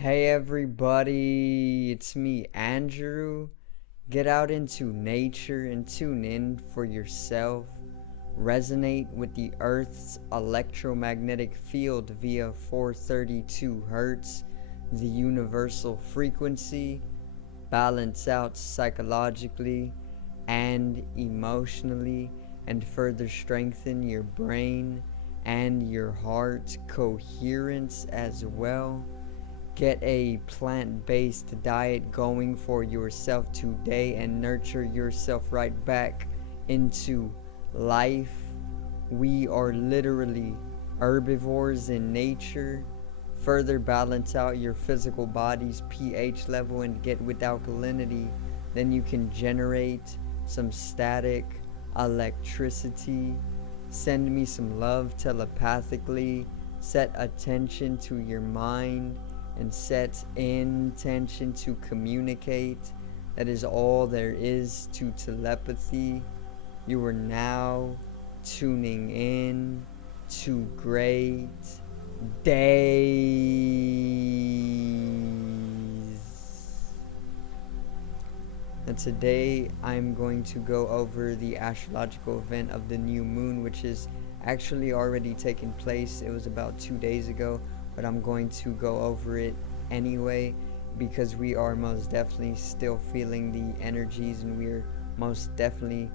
Hey everybody, it's me, Andrew. Get out into nature and tune in for yourself. Resonate with the Earth's electromagnetic field via 432 Hertz, the universal frequency. Balance out psychologically and emotionally, and further strengthen your brain and your heart coherence as well. Get a plant-based diet going for yourself today and nurture yourself right back into life. We are literally herbivores in nature. Further balance out your physical body's pH level and get with alkalinity. Then you can generate some static electricity. Send me some love telepathically. Set attention to your mind and set intention to communicate. That is all there is to telepathy. You are now tuning in to great days. And today I'm going to go over the astrological event of the new moon, which is actually already taken place. It was about 2 days ago, but I'm going to go over it anyway because we are most definitely still feeling the energies, and we're most definitely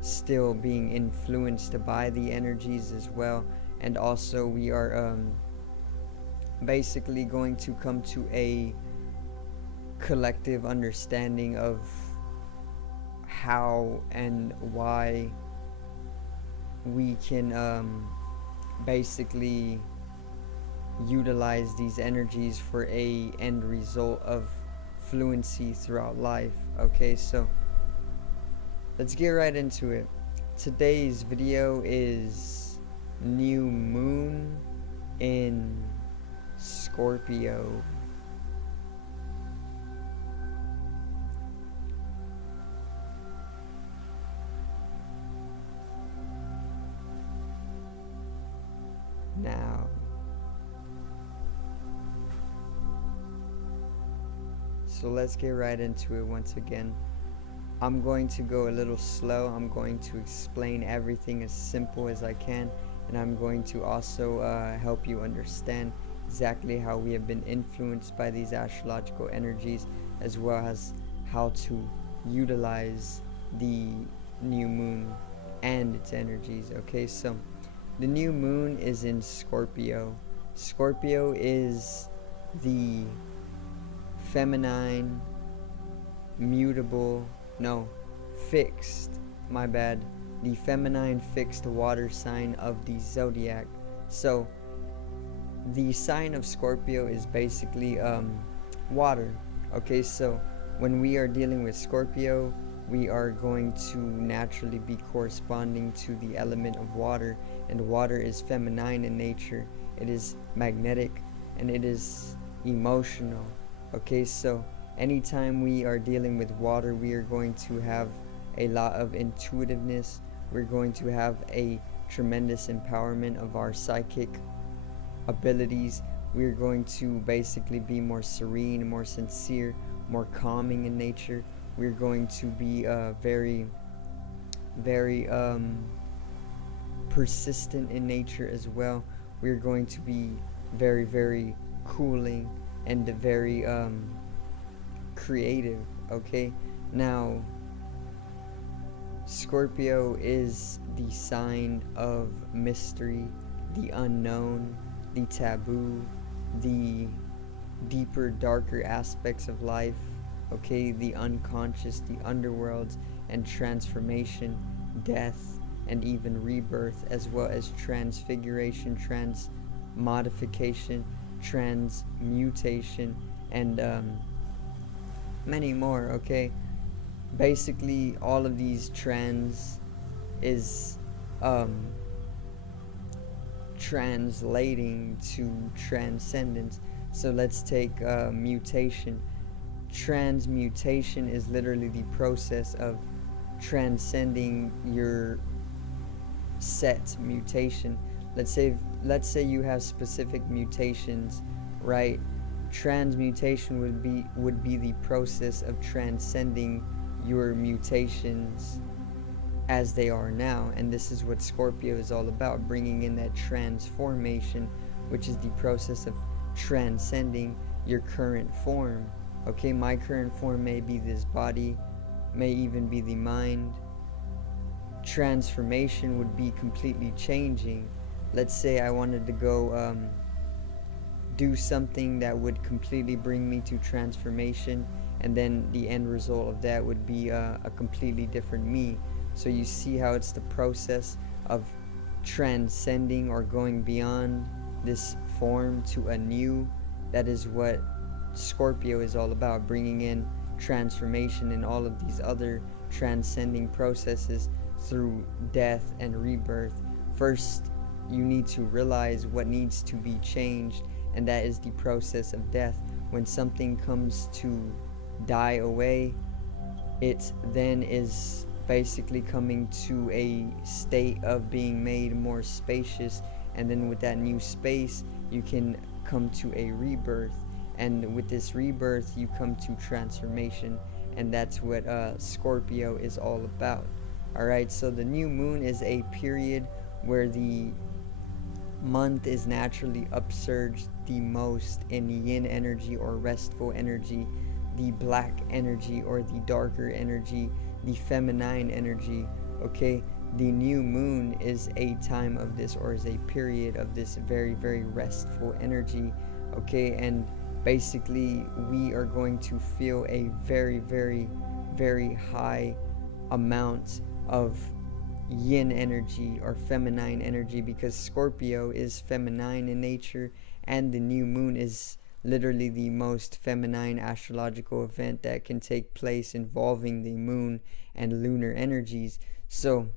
still being influenced by the energies as well. And also we are basically going to come to a collective understanding of how and why we can basically utilize these energies for a end result of fluency throughout life. Okay, so let's get right into it. Today's video is new moon in Scorpio. Now, so let's get right into it once again. I'm going to go a little slow. I'm going to explain everything as simple as I can, and I'm going to also help you understand exactly how we have been influenced by these astrological energies, as well as how to utilize the new moon and its energies. Okay, so the new moon is in Scorpio. Scorpio is the feminine, mutable, no, fixed, my bad, the feminine fixed water sign of the zodiac. So the sign of Scorpio is basically water. Okay, so when we are dealing with Scorpio, we are going to naturally be corresponding to the element of water, and water is feminine in nature. It is magnetic and it is emotional. Okay, so anytime we are dealing with water, we are going to have a lot of intuitiveness. We're going to have a tremendous empowerment of our psychic abilities. We're going to basically be more serene, more sincere, more calming in nature. We're going to be very persistent in nature as well. We're going to be very cooling and very creative. Okay, now Scorpio is the sign of mystery, the unknown, the taboo, the deeper, darker aspects of life. Okay, the unconscious, the underworlds, and transformation, death, and even rebirth, as well as transfiguration, transmodification, transmutation, and many more. Okay, basically all of these trans is translating to transcendence. So let's take mutation. Transmutation is literally the process of transcending your set mutation. Let's say you have specific mutations, right? Transmutation would be the process of transcending your mutations as they are now, and this is what Scorpio is all about, bringing in that transformation, which is the process of transcending your current form. Okay, my current form may be this body, may even be the mind. Transformation would be completely changing. Let's say I wanted to go do something that would completely bring me to transformation, and then the end result of that would be a completely different me. So you see how it's the process of transcending or going beyond this form to a new. That is what Scorpio is all about, bringing in transformation and all of these other transcending processes through death and rebirth. First, you need to realize what needs to be changed, and that is the process of death. When something comes to die away, it then is basically coming to a state of being made more spacious, and then with that new space you can come to a rebirth, and with this rebirth you come to transformation, and that's what Scorpio is all about. Alright, so the new moon is a period where the month is naturally upsurged the most in yin energy or restful energy, the black energy or the darker energy, the feminine energy. Okay, the new moon is a time of this, or is a period of this very, very restful energy. Okay, and basically we are going to feel a very, very, very high amount of yin energy or feminine energy, because Scorpio is feminine in nature, and the new moon is literally the most feminine astrological event that can take place involving the moon and lunar energies. So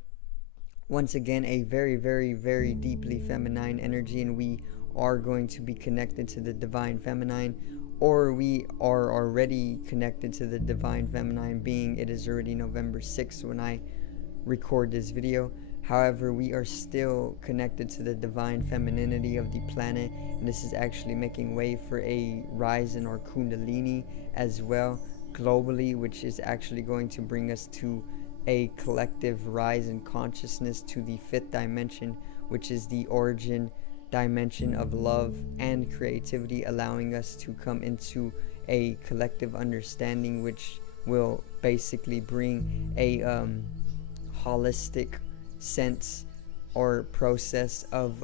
once again, a very, very, very deeply feminine energy, and we are going to be connected to the divine feminine, or we are already connected to the divine feminine, being it is already November 6th when I record this video. However, we are still connected to the divine femininity of the planet, and this is actually making way for a rise in our kundalini as well globally, which is actually going to bring us to a collective rise in consciousness to the fifth dimension, which is the origin dimension of love and creativity, allowing us to come into a collective understanding, which will basically bring a holistic sense or process of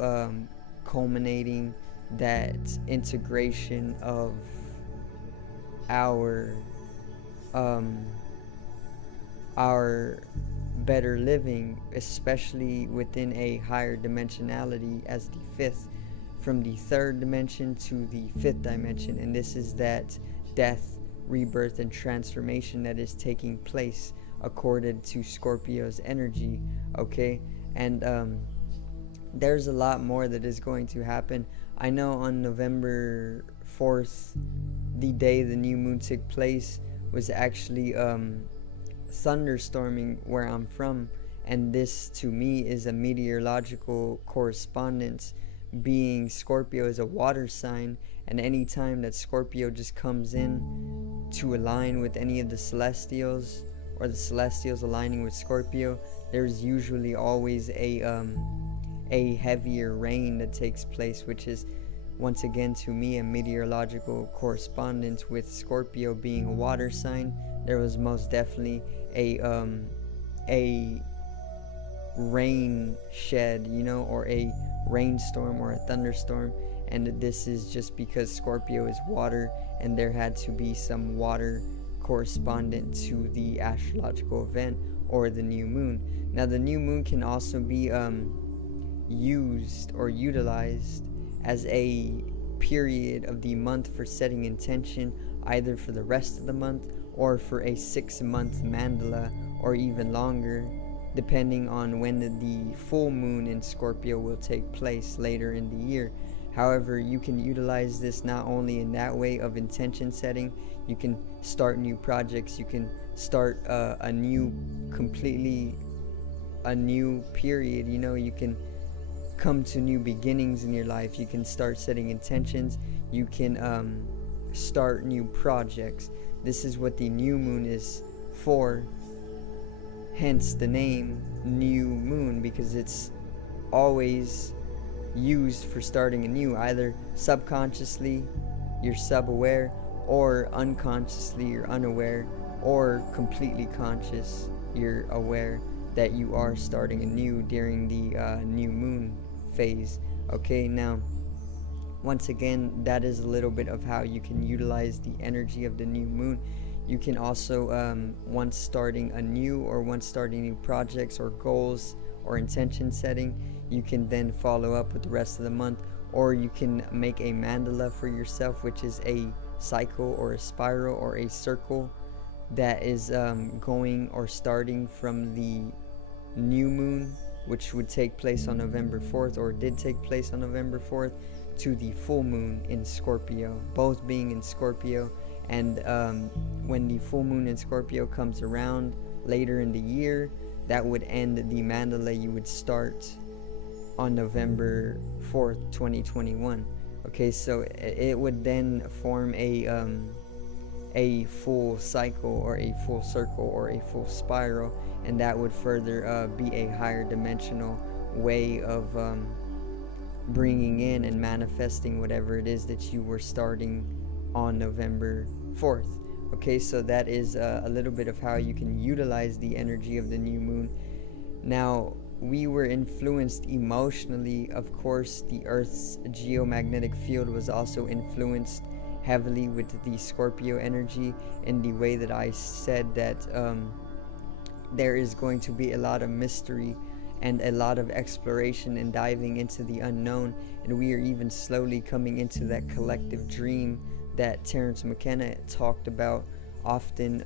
culminating that integration of our better living, especially within a higher dimensionality as the fifth, from the third dimension to the fifth dimension. And this is that death, rebirth, and transformation that is taking place according to Scorpio's energy. Okay, and there's a lot more that is going to happen. I know on November 4th, the day the new moon took place, was actually thunderstorming where I'm from, and this to me is a meteorological correspondence, being Scorpio is a water sign, and any time that Scorpio just comes in to align with any of the celestials, or the celestials aligning with Scorpio, there's usually always a heavier rain that takes place, which is once again to me a meteorological correspondence with Scorpio being a water sign. There was most definitely a rain shed, or a rainstorm or a thunderstorm, and this is just because Scorpio is water, and there had to be some water correspondent to the astrological event or the new moon. Now the new moon can also be used or utilized as a period of the month for setting intention, either for the rest of the month or for a 6-month mandala, or even longer, depending on when the full moon in Scorpio will take place later in the year. However, you can utilize this not only in that way of intention setting, you can start new projects, you can start a new period, you can come to new beginnings in your life, you can start setting intentions, you can start new projects. This is what the new moon is for, hence the name New Moon, because it's always used for starting anew, either subconsciously, you're sub-aware, or unconsciously, you're unaware, or completely conscious, you're aware that you are starting anew during the new moon phase. Okay, now once again, that is a little bit of how you can utilize the energy of the new moon. You can also, once starting anew or once starting new projects or goals or intention setting, you can then follow up with the rest of the month, or you can make a mandala for yourself, which is a cycle or a spiral or a circle that is going or starting from the new moon, which would take place on November 4th, or did take place on November 4th, to the full moon in Scorpio, both being in Scorpio. And when the full moon in Scorpio comes around later in the year, that would end the mandala you would start on November 4th, 2021. Okay, so it would then form a full cycle or a full circle or a full spiral, and that would further be a higher dimensional way of bringing in and manifesting whatever it is that you were starting on November 4th. Okay, so that is a little bit of how you can utilize the energy of the new moon. Now, we were influenced emotionally. Of course, the Earth's geomagnetic field was also influenced heavily with the Scorpio energy, in the way that I said that there is going to be a lot of mystery and a lot of exploration and diving into the unknown, and we are even slowly coming into that collective dream that Terence McKenna talked about often,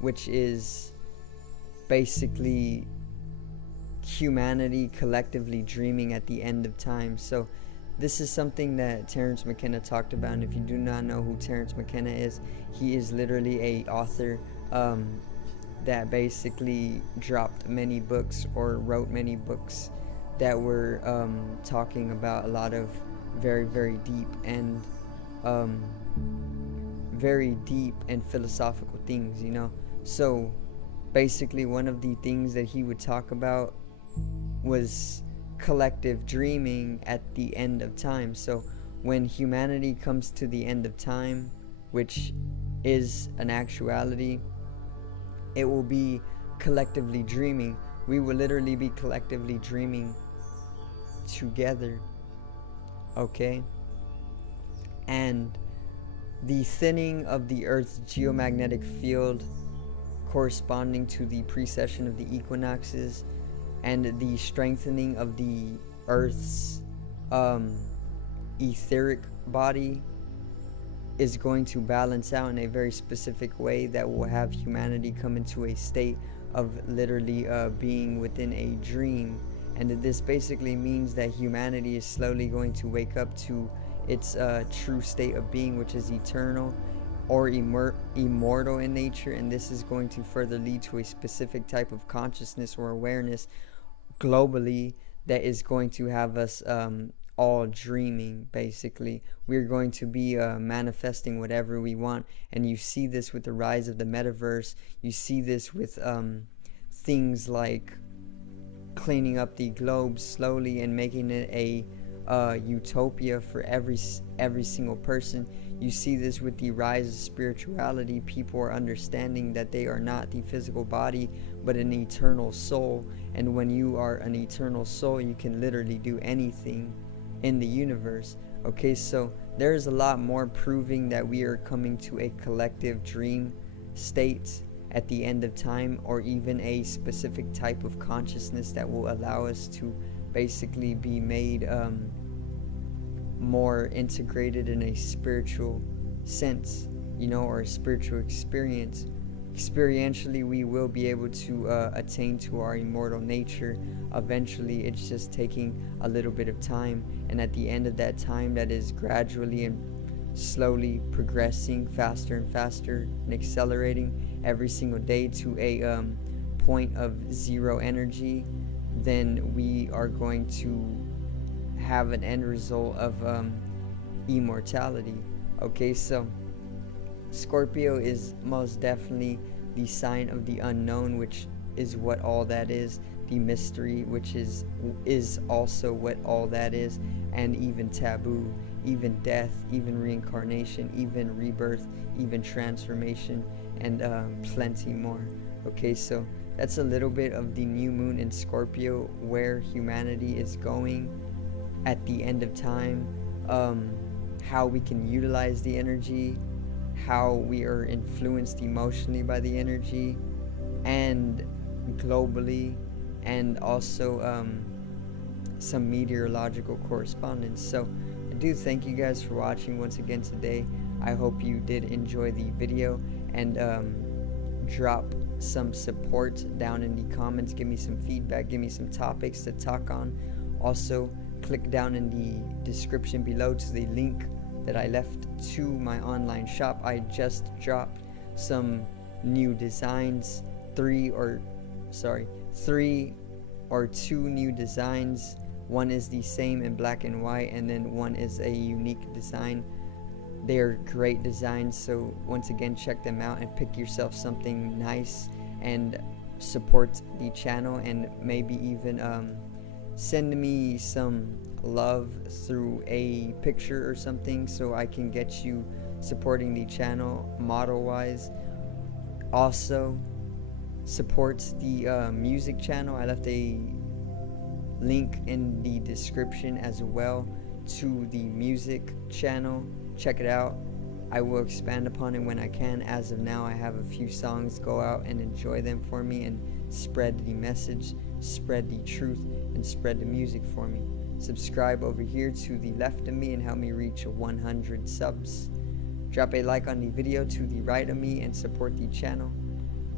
which is basically humanity collectively dreaming at the end of time. So this is something that Terence McKenna talked about, and if you do not know who Terence McKenna is, he is literally a author that basically dropped many books or wrote many books that were talking about a lot of very, very deep and philosophical things, you know. So basically, one of the things that he would talk about was collective dreaming at the end of time. So when humanity comes to the end of time, which is an actuality, it will be collectively dreaming. We will literally be collectively dreaming together. Okay? And the thinning of the Earth's geomagnetic field corresponding to the precession of the equinoxes, and the strengthening of the Earth's etheric body is going to balance out in a very specific way that will have humanity come into a state of literally being within a dream. And this basically means that humanity is slowly going to wake up to its true state of being, which is eternal or immortal in nature, and this is going to further lead to a specific type of consciousness or awareness globally that is going to have us all dreaming. Basically, we're going to be manifesting whatever we want, and you see this with the rise of the metaverse. You see this with things like cleaning up the globe slowly and making it a utopia for every single person. You see this with the rise of spirituality. People are understanding that they are not the physical body, but an eternal soul. And when you are an eternal soul, you can literally do anything in the universe. Okay, so there's a lot more proving that we are coming to a collective dream state at the end of time, or even a specific type of consciousness that will allow us to basically be made more integrated in a spiritual sense, you know, or a spiritual experience. Experientially, we will be able to attain to our immortal nature eventually. It's just taking a little bit of time, and at the end of that time, that is gradually and slowly progressing faster and faster and accelerating every single day to a point of zero energy, then we are going to have an end result of immortality. Okay, so Scorpio is most definitely the sign of the unknown, which is what all that is, the mystery, which is also what all that is, and even taboo, even death, even reincarnation, even rebirth, even transformation, and plenty more. Okay, so that's a little bit of the new moon in Scorpio, where humanity is going at the end of time, how we can utilize the energy, how we are influenced emotionally by the energy, and globally, and also some meteorological correspondence. So I do thank you guys for watching once again today. I hope you did enjoy the video, and drop some support down in the comments. Give me some feedback, give me some topics to talk on. Also, click down in the description below to the link that I left to my online shop. I just dropped some new designs, three or two new designs. One is the same in black and white, and then one is a unique design. They are great designs, so once again, check them out and pick yourself something nice and support the channel, and maybe even send me some love through a picture or something, so I can get you supporting the channel model wise. Also, support the music channel. I left a link in the description as well to the music channel. Check it out. I will expand upon it when I can. As of now, I have a few songs. Go out and enjoy them for me, and spread the message, spread the truth, and spread the music for me. Subscribe over here to the left of me and help me reach 100 subs. Drop a like on the video to the right of me and support the channel.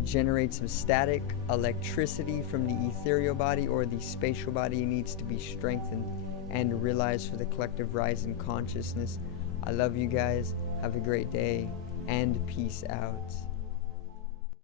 Generate some static electricity from the ethereal body or the spatial body. It needs to be strengthened and realized for the collective rise in consciousness. I love you guys. Have a great day, and peace out.